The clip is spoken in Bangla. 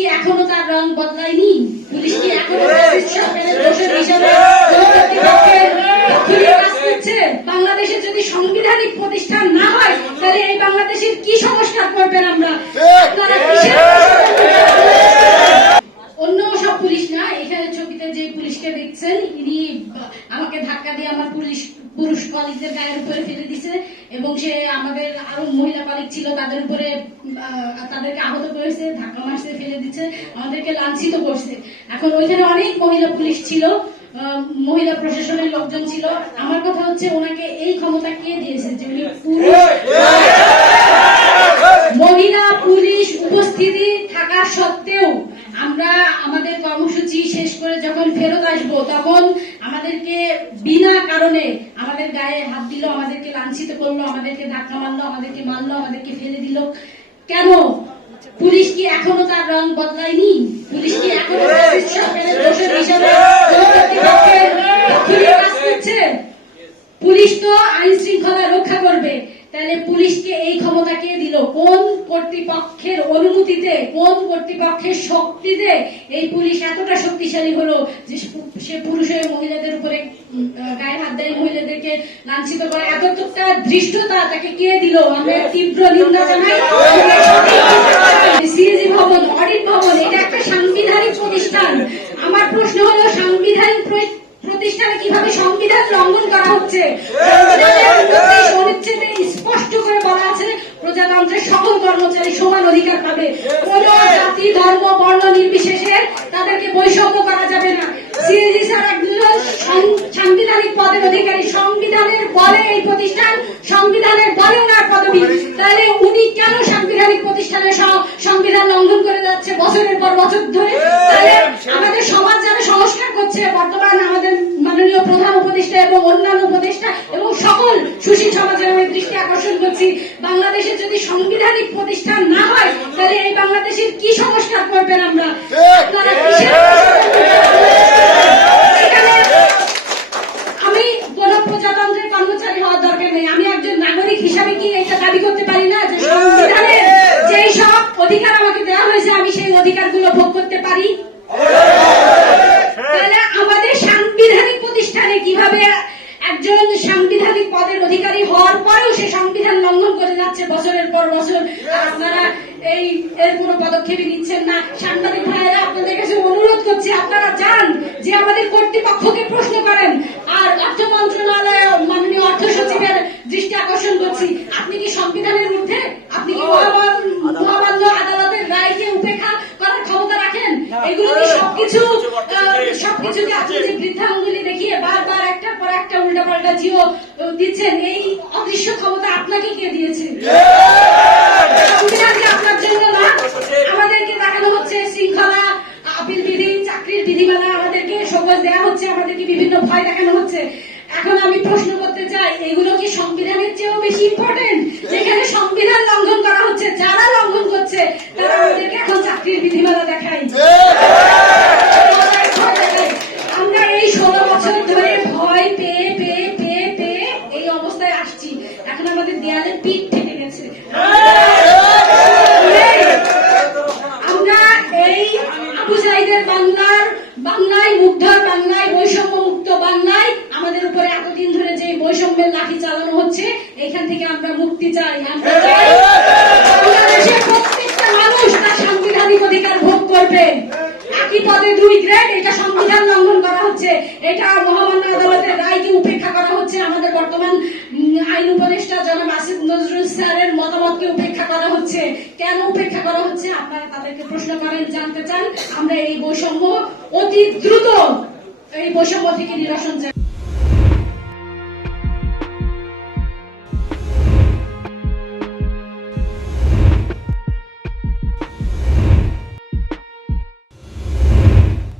কি এখনো তার রং বদলায়নি? পুলিশ কি এখনো সরকারের দোষর হিসাবে কাজ করছে? বাংলাদেশে যদি সাংবিধানিক প্রতিষ্ঠান না হয় তাহলে এই বাংলাদেশের কি সংস্কার করবেন আমরা? আপনারা অন্য সব পুলিশ না, এখানে ছবিতে যে পুলিশকে দেখছেন ইনি আমাকে ধাক্কা দিয়ে আমার পুরুষ কলিগদের গায়ের উপরে ফেলে দিছে এবং সে আমাদের আরো মহিলা কলিগ ছিল তাদের উপরে তাদেরকে আহত করেছে, ধাক্কা মারছে, ফেলে দিচ্ছে, আমাদেরকে লাঞ্ছিত করছে। এখন ওইখানে অনেক মহিলা পুলিশ ছিল, মহিলা প্রশাসনের লোকজন ছিল। আমার কথা হচ্ছে ওনাকে এই ক্ষমতা কে দিয়েছে যে উনি মহিলা পুলিশ উপস্থিতি থাকা সত্ত্বেও আমরা আমাদের কর্মসূচি শেষ করে যখন ফেরত আসবো তখন আমাদেরকে বিনা কারণে আমাদের গায়ে হাত দিল, আমাদেরকে লাঞ্ছিত করলো, আমাদেরকে ধাক্কা মারলো, আমাদেরকে মারলো, আমাদেরকে ফেলে দিল। কেন? পুলিশ কি এখনো তার রং বদলায়নি? পুলিশ কি এখনো সরকারের দোষর হিসাবে কাজ করছে? পুলিশ তো আইন শৃঙ্খলা রক্ষা করবে, তাহলে পুলিশকে এই ক্ষমতা কে দিল? কোন কর্তৃপক্ষের অনুমতিতে, কোন কর্তৃপক্ষের শক্তিতে এই পুলিশ এতটা শক্তিশালী হলো যে সে পুরুষ হয়ে মহিলাদের উপরে গায়ে হাত দেয়, মহিলাদেরকে লাঞ্ছিত করে? এতটা ধৃষ্টতা তাকে কে দিল? আমরা তীব্র নিন্দা জানাই। সিএজি ভবন, অডিট ভবন, এটা একটা সাংবিধানিক প্রতিষ্ঠান। আমার প্রশ্ন হলো সাংবিধানিক প্রতিষ্ঠানে কিভাবে সংবিধান লঙ্ঘন করা হচ্ছে? অনুচ্ছেদে স্পষ্ট করে বলা আছে প্রজাতন্ত্রের সকল কর্মচারী সমান অধিকার পাবে, কোন জাতি ধর্ম বর্ণ নির্বিশেষে তাদেরকে বৈষম্য করা যাবে না। সিএজি স্যার একজন সাংবিধানিক পদের অধিকারী, সংবিধানের বলে এই প্রতিষ্ঠান, সংবিধানের বলে ওনার পদবি, তাহলে উনি কেন সাংবিধানিক প্রতিষ্ঠানের সংবিধান লঙ্ঘন করে যাচ্ছে বছরের পর বছর ধরে? তাহলে আমাদের সমাজ যারা সংস্কার করছে, বর্তমান আমাদের মাননীয় প্রধান উপদেষ্টা এবং অন্যান্য উপদেষ্টা এবং সকল সুশীল সমাজের আমি দৃষ্টি আকর্ষণ করছি, বাংলাদেশে যদি সাংবিধানিক প্রতিষ্ঠান না হয় তাহলে এই বাংলাদেশের কি সংস্কার করবেন আমরা? আপনারা আমি কোন প্রজাতন্ত্রের কর্মচারী হওয়ার দরকার নেই, আমি একজন নাগরিক হিসাবে কি এটা দাবি করতে পারি না যে সংবিধানের যেই সব অধিকার আমাকে দেওয়া হয়েছে আমি সেই অধিকারগুলো ভোগ করতে পারি? তাহলে আমাদের সাংবিধানিক প্রতিষ্ঠানে কিভাবে একজন সাংবিধানিক পদের অধিকারী হওয়ার পরেও সে সংবিধান লঙ্ঘন করে যাচ্ছে বছরের পর বছর, আপনারা এর কোনো পদক্ষেপই নিচ্ছেন না? সাংবাদিক ভাইয়েরা আপনাদের কাছে অনুরোধ করছে আপনারা যান, যে আমাদের কর্তৃপক্ষকে প্রশ্ন করেন। আর অর্থ মন্ত্রণালয় মাননীয় অর্থ সচিবের দৃষ্টি আকর্ষণ করছি, আপনি কি সংবিধানের মধ্যে, আপনি কি মহামান্য আদালতের রায়কে উপেক্ষা করার ক্ষমতা রাখেন? এগুলো কি সবকিছুকে আপনি যে বৃদ্ধাঙ্গুলি দেখিয়ে বারবার একটার পর একটা উল্টাপাল্টা জিও দিচ্ছেন, এই অদৃশ্য ক্ষমতা আপনাকে কে দিয়েছে? সংবিধান কি আপনার জন্য না? আমাদেরকে দেখানো হচ্ছে শৃঙ্খলা, আপিল বিধি, চাকরির বিধিমালা, আমাদেরকে সবুজ দেওয়া হচ্ছে, আমাদেরকে বিভিন্ন ভয় দেখানো হচ্ছে। এখন আমি প্রশ্ন করতে চাই, এগুলো কি সংবিধানের চেয়েও বেশি ইম্পর্টেন্ট? যেখানে সংবিধান লঙ্ঘন করা হচ্ছে, যারা লঙ্ঘন করছে তারা আমাদেরকে এখন চাকরির বিধিমালা দেখায়। আমরা এই 16 বছর ধরে ভয় পেয়ে পেয়ে পেয়ে পেয়ে এই অবস্থায় আসছি, এখন আমাদের দেয়ালে পিঠ থেকে গেছে। আমরা এই আবু সাইদের বাংলায় মুগ্ধর বাংলায়, বৈষম্য মুক্ত বাংলায় আমাদের উপরে এতদিন ধরে যে বৈষম্যের লাঠি চালানো হচ্ছে, এখান থেকে আমরা মুক্তি চাই। আমরা চাই বাংলাদেশের প্রত্যেকটা মানুষ তার সাংবিধানিক অধিকার ভোগ করবে। একই পদে 2 গ্রেড, এটা সংবিধান লঙ্ঘন করা হচ্ছে, এটা মহামান্য আদালতের রায়কে উপেক্ষা করা হচ্ছে, আমাদের বর্তমান আইন উপদেষ্টা জনাব আসিফ নজরুল স্যারের মতামতকে উপেক্ষা করা হচ্ছে। কেন উপেক্ষা করা হচ্ছে? আপনারা তাদেরকে প্রশ্ন করেন, জানতে চান। আমরা এই বৈষম্য অতি দ্রুত এই বৈষম্য থেকে নিরসন চাই।